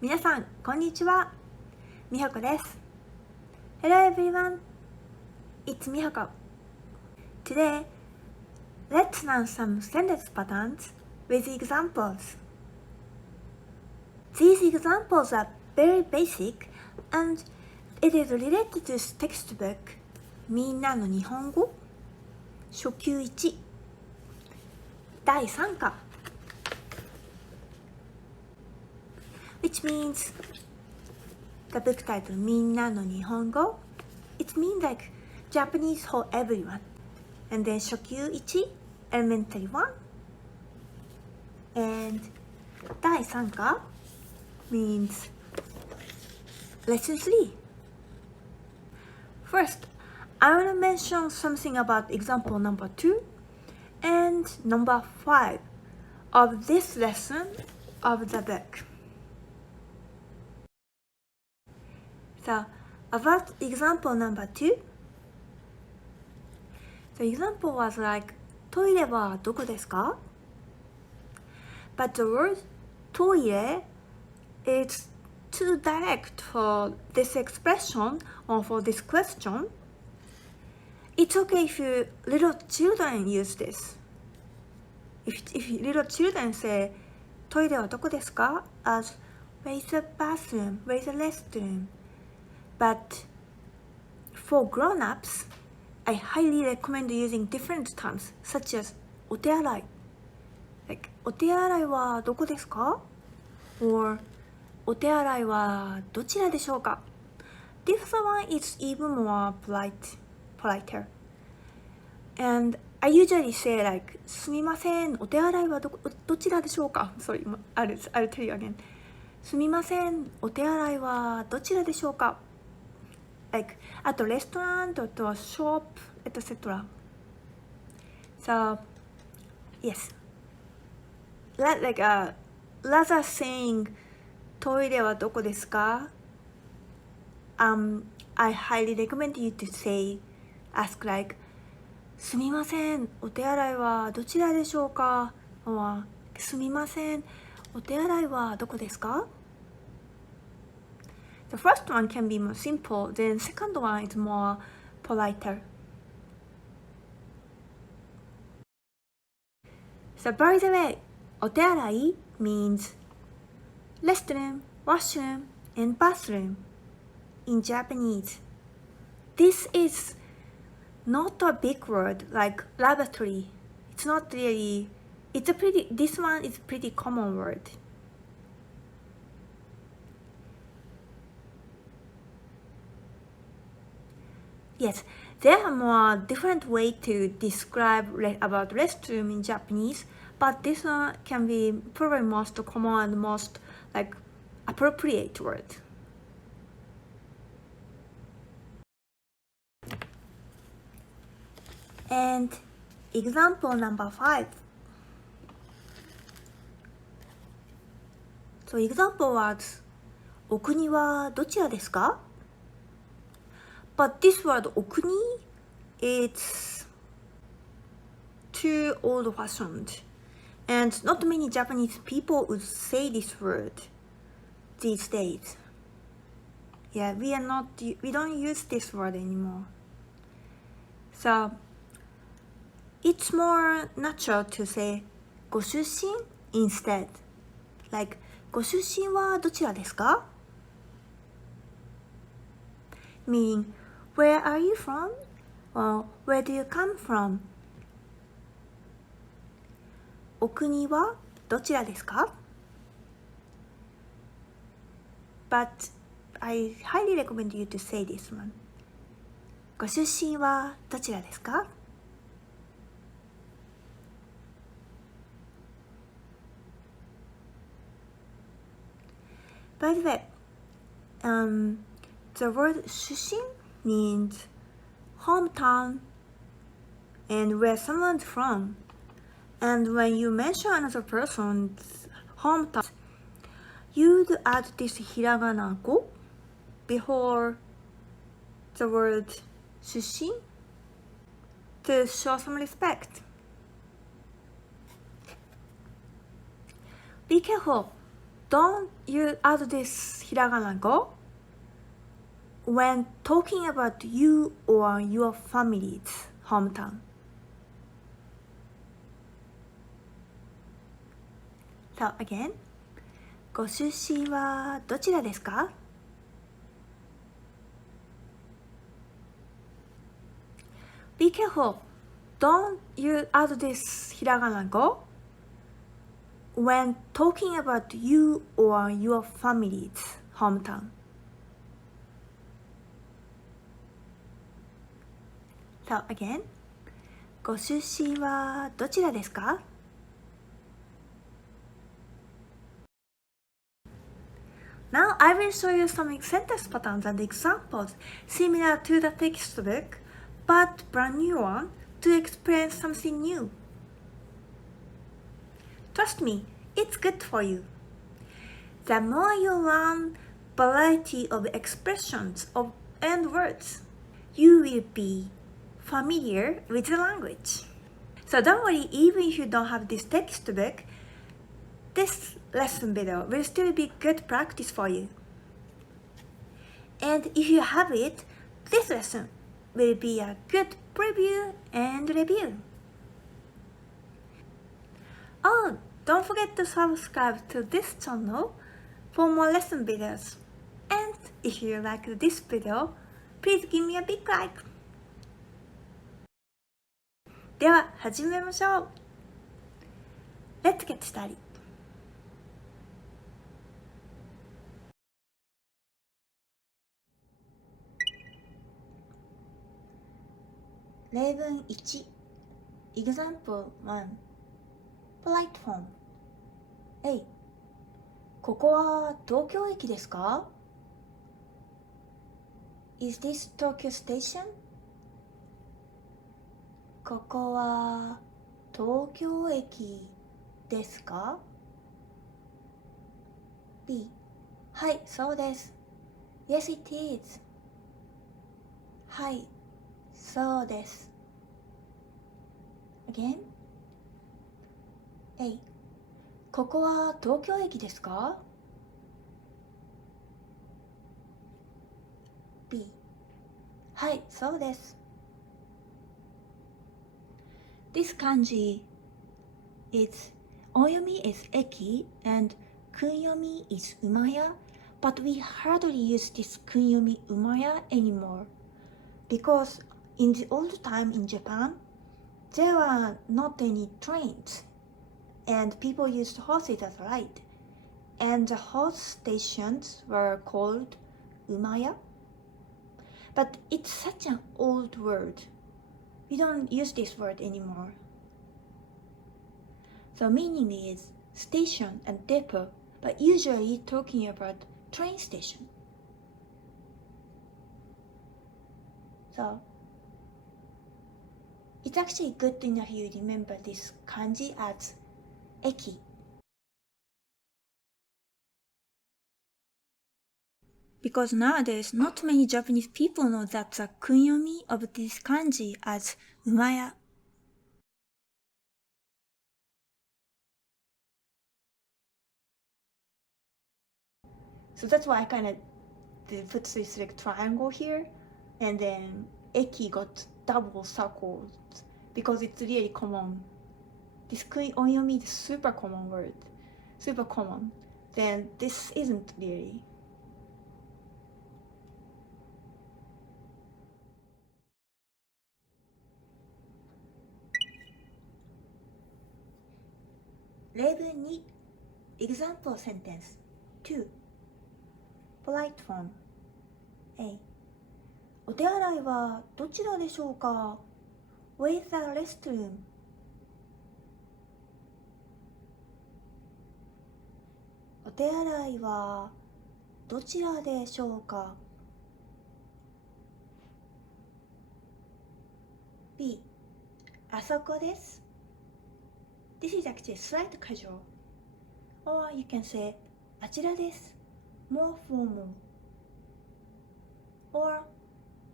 皆さん、こんにちは。みほこです。Hello everyone, it's Mihoko. Today, let's learn some sentence patterns with examples. These examples are very basic and it is related to textbook みんなの日本語初級1第3課 which means the book title みんなの日本語 it means like Japanese for everyone and then 初級1 elementary 1 and 第3課 means lesson 3. First, I want to mention something about example number 2 and number 5 of this lesson of the book. So, about example number 2, the example was like トイレはどこですか? But the word トイレ is too direct for this expression or for this question. It's okay if little children use this. If little children say トイレはどこですか? as where is the bathroom, where is the restroom. But for grown-ups, I highly recommend using different terms such as お手洗い like お手洗いはどこですか? or お手洗いはどちらでしょうか? This one is even more politer. And I usually say like すみません、お手洗いはどちらでしょうか? Sorry, I'll tell you again. すみません、お手洗いはどちらでしょうか? Like at a restaurant or to a shop, etc. So, yes. Rather saying トイレはどこですか? I highly recommend you to ask like すみません、お手洗いはどちらでしょうか? or すみません、お手洗いはどこですか? The first one can be more simple, then second one is more politer. So by the way, お手洗い means restroom, washroom, and bathroom in Japanese. This is not a big word like lavatory. It's not really, this one is a pretty common word. Yes, there are more different ways to describe about restroom in Japanese, but this one can be probably most common and most like appropriate word. And example number 5. So example was お国はどちらですか? But this word お国 it's too old-fashioned, and not many Japanese people would say this word these days. Yeah, we don't use this word anymore. So it's more natural to say ご出身 instead. Like ご出身はどちらですか? Meaning, where are you from? Or where do you come from? お国はどちらですか? But I highly recommend you to say this one. ご出身はどちらですか? By the way, the word 出身 means hometown and where someone's from. And when you mention another person's hometown, you'd add this hiragana go before the word 出身 to show some respect. Be careful. Don't you add this ひらがな語 when talking about you or your family's hometown. So again, ご出身はどちらですか Be careful. Don't you add this ひらがな語 when talking about you or your family's hometown. So again, ご出身はどちらですか Now I will show you some sentence patterns and examples similar to the textbook, but brand new one to explain something new. Trust me, it's good for you. The more you learn variety of expressions and words, you will be familiar with the language. So don't worry, even if you don't have this textbook, this lesson video will still be good practice for you. And if you have it, this lesson will be a good preview and review. Oh, don't forget to subscribe to this channel for more lesson videos. And if you like this video, please give me a big like. では始めましょう。Let's get started. 例文1 Example 1 Polite form A ここは東京駅ですか Is this Tokyo Station? ここは東京駅ですか B はい、そうです。Yes, it is. はい、そうです。Again? A ここは東京駅ですか B はい、そうです。This kanji is onyomi is eki and kunyomi is umaya, but we hardly use this kunyomi umaya anymore because in the old time in Japan, there were not any trains and people used horses as ride, and the horse stations were called umaya. But it's such an old word. We don't use this word anymore. The meaning is station and depot, but usually talking about train station. So it's actually good enough you remember this kanji as eki. Because nowadays not many Japanese people know that the kunyomi of this kanji as umaya. So that's why I kind of put this like triangle here, and then eki got double circles because it's really common. This onyomi is super common word, super common. Then this isn't really. Level 2 Example sentence 2 Polite form A お手洗いはどちらでしょうか Where's the restroom? お手洗いはどちらでしょうか B あそこです This is actually slight casual. Or you can say あちらです More formal. Or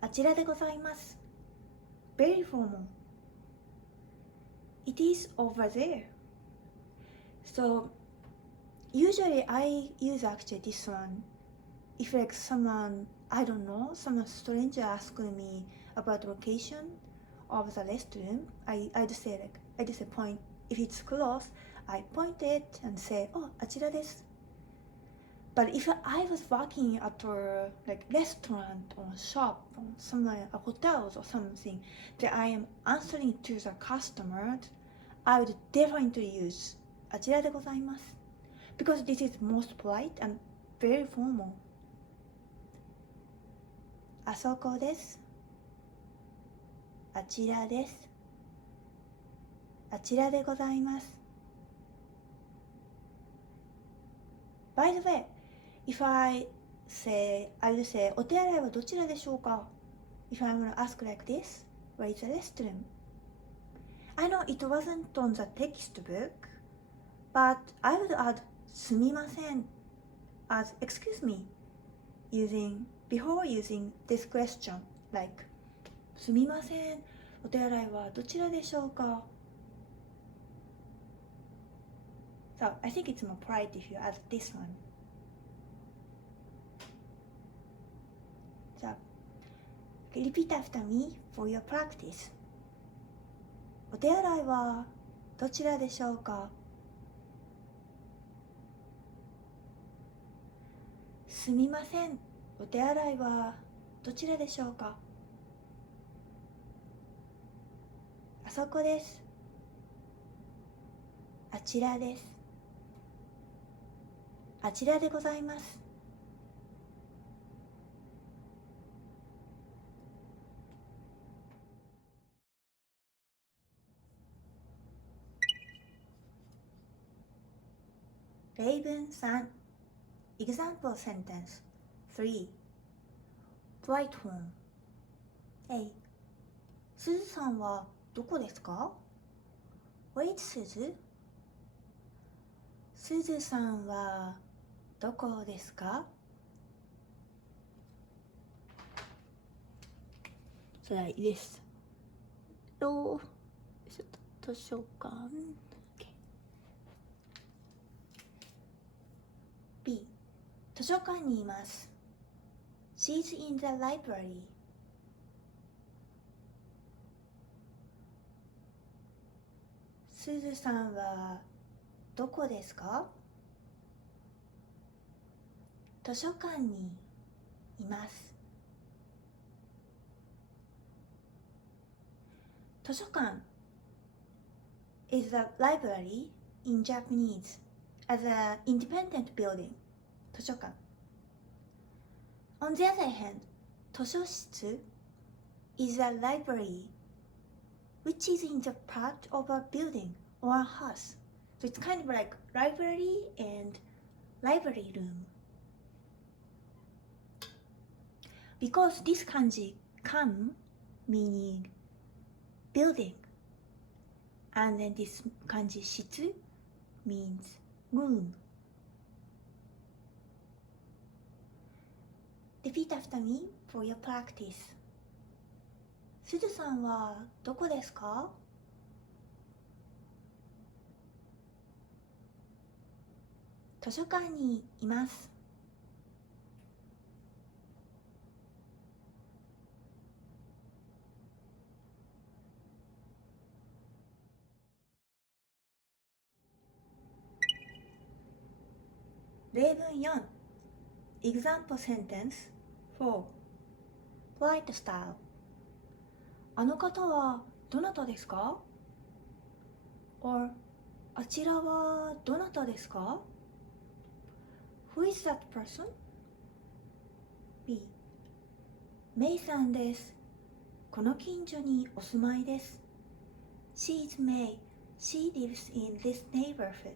あちらでございます Very formal. It is over there. So usually I use actually this one. If like someone, I don't know, someone stranger asked me about location of the restroom, I just say like, I just say point. If it's close, I point it and say, oh, あちらです. But if I was working at a like restaurant or shop or somewhere, hotels or something, that I am answering to the customer, I would definitely use あちらでございます because this is most polite and very formal. あそこです。あちらです。あちらでございます。By the way, if I will say お手洗いはどちらでしょうか If I'm gonna ask like this, where is the restroom? I know it wasn't on the textbook, but I would add すみません as excuse me before using this question, like すみません、お手洗いはどちらでしょうか So I think it's more polite if you add this one. So repeat after me for your practice. お手洗いはどちらでしょうかすみません、お手洗いはどちらでしょうかあそこです。あちらです。あちらでございます。例文3 Example sentence 3 Polite form A すずさんはどこですか Wait すずすずさんはどこですかそれはいいです。図書館 B 図書館にいます。She's in the library. すずさんはどこですか図書館にいます。図書館 is a library in Japanese as an independent building. 図書館 On the other hand, 図書室 is a library which is in the part of a building or a house. So it's kind of like library and library room. Because this kanji 館 meaning building and then this kanji 室 means room. Repeat after me for your practice. すずさんはどこですか図書館にいます。例文4 Example sentence 4 Polite style あの方はどなたですか or あちらはどなたですか Who is that person? B メイさんです。この近所にお住まいです。She is May. She lives in this neighborhood.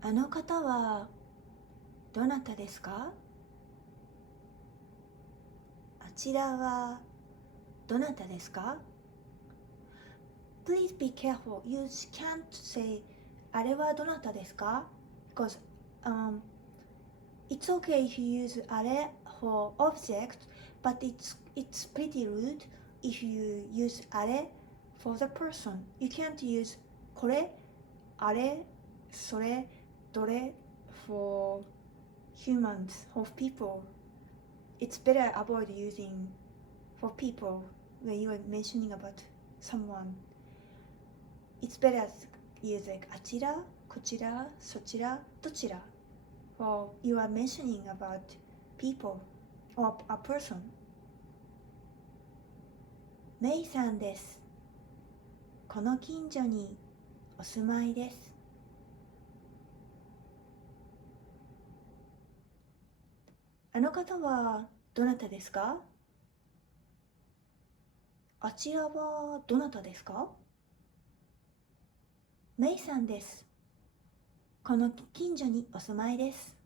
あの方はどなたですかあちらはどなたですか Please be careful. You can't say あれはどなたですか Because it's okay if you use あれ for object, but it's pretty rude if you use あれ for the person. You can't use これあれ、それ、どれ for humans, for people. It's better avoid using for people when you are mentioning about someone. It's better use like あちら、こちら、そちら、どちら for you are mentioning about people or a person. メイさんです。この近所にお住まいです。あの方はどなたですか？あちらはどなたですか？メイさんです。この近所にお住まいです。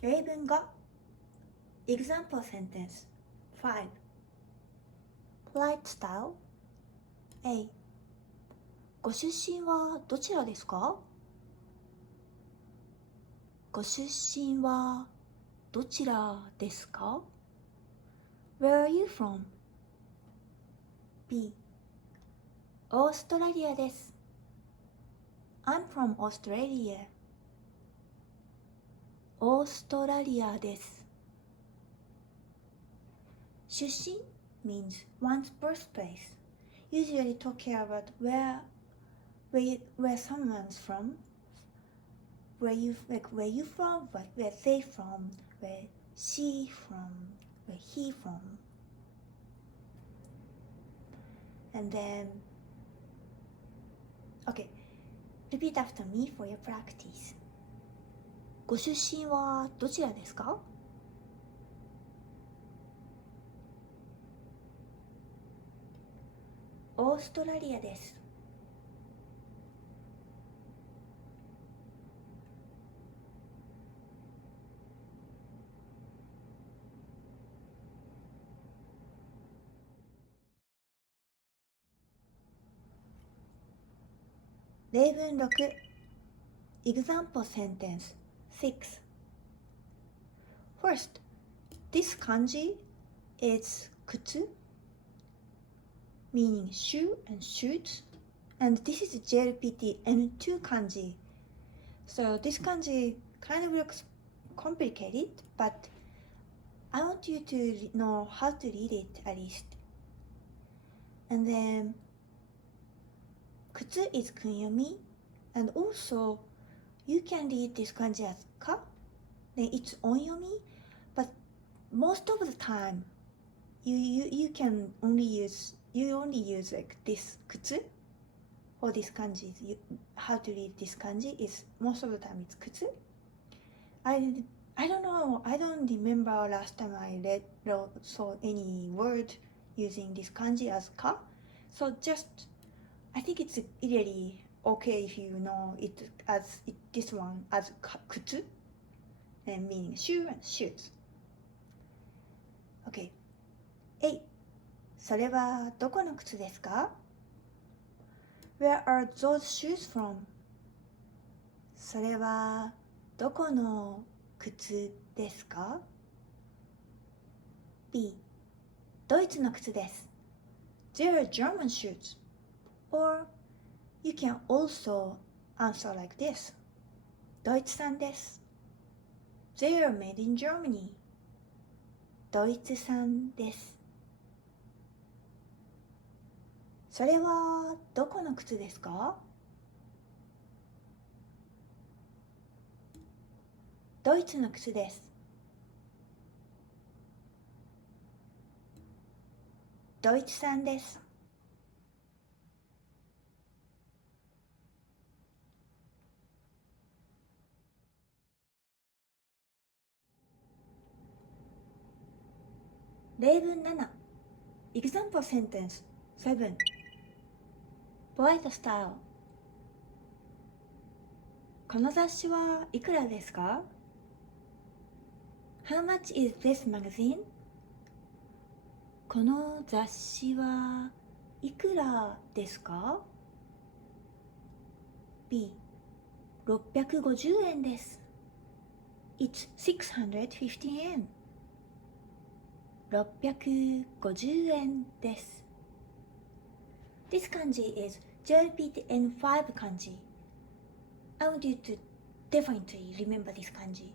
例文が Example sentence 5 Polite style A ご出身はどちらですか？ご出身はどちらですか？ Where are you from? B オーストラリアです。I'm from Australia. オーストラリアです。出身 means one's birthplace. Usually talking about where someone's from, where you from, where they from, where she from, where he from. And then, okay, repeat after me for your practice. ご出身はどちらですか？オーストラリアです。例文6 Example sentence 6 First, this kanji is 靴 meaning shoe and shoes, and this is JLPT N2 kanji. So this kanji kind of looks complicated, but I want you to know how to read it at least. And then 靴 is kunyomi, and also you can read this kanji as ka, then it's onyomi, but most of the time you can only use like this 靴 for this kanji. How to read this kanji is most of the time it's 靴. I don't know, I don't remember last time I saw any word using this kanji as ka. So just I think it's really okay if you know it as this one as 靴 and meaning shoe and shoes. Okay. 8. それはどこの靴ですか？ Where are those shoes from? それはどこの靴ですか？ B. ドイツの靴です。They are German shoes. Or you can also answer like this. ドイツ産です。They are made in Germany. ドイツ産です。それはどこの靴ですか？ドイツの靴です。ドイツ産です。例文7 Example sentence 7 Polite style この雑誌はいくらですか？ How much is this magazine? この雑誌はいくらですか？ B 650円です。It's 650 yen. 650円です。This kanji is JP and 5 kanji. I want you to definitely remember this kanji.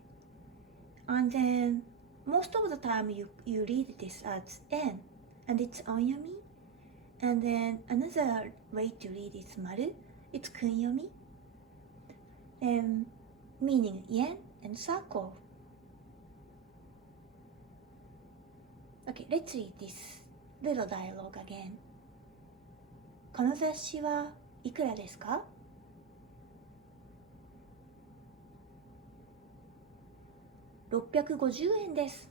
And then most of the time you read this as N and it's onyomi. And then another way to read is maru, it's kunyomi. Meaning yen and circle. Okay, let's read this little dialogue again. この雑誌はいくらですか？650円です。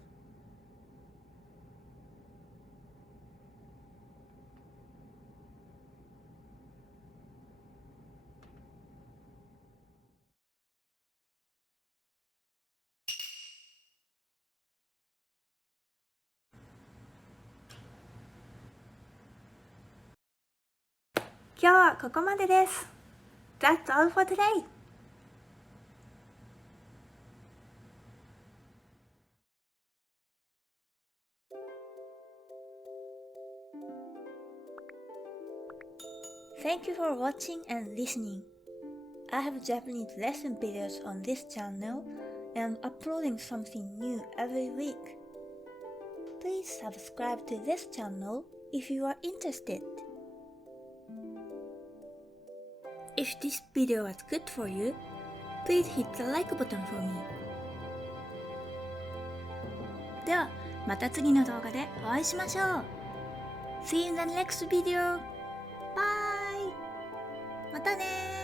今日はここまでです。That's all for today. Thank you for watching and listening. I have Japanese lesson videos on this channel and uploading something new every week. Please subscribe to this channel if you are interested. If this video was good for you, please hit the like button for me. では、また次の動画でお会いしましょう。See you in the next video. Bye! またねー。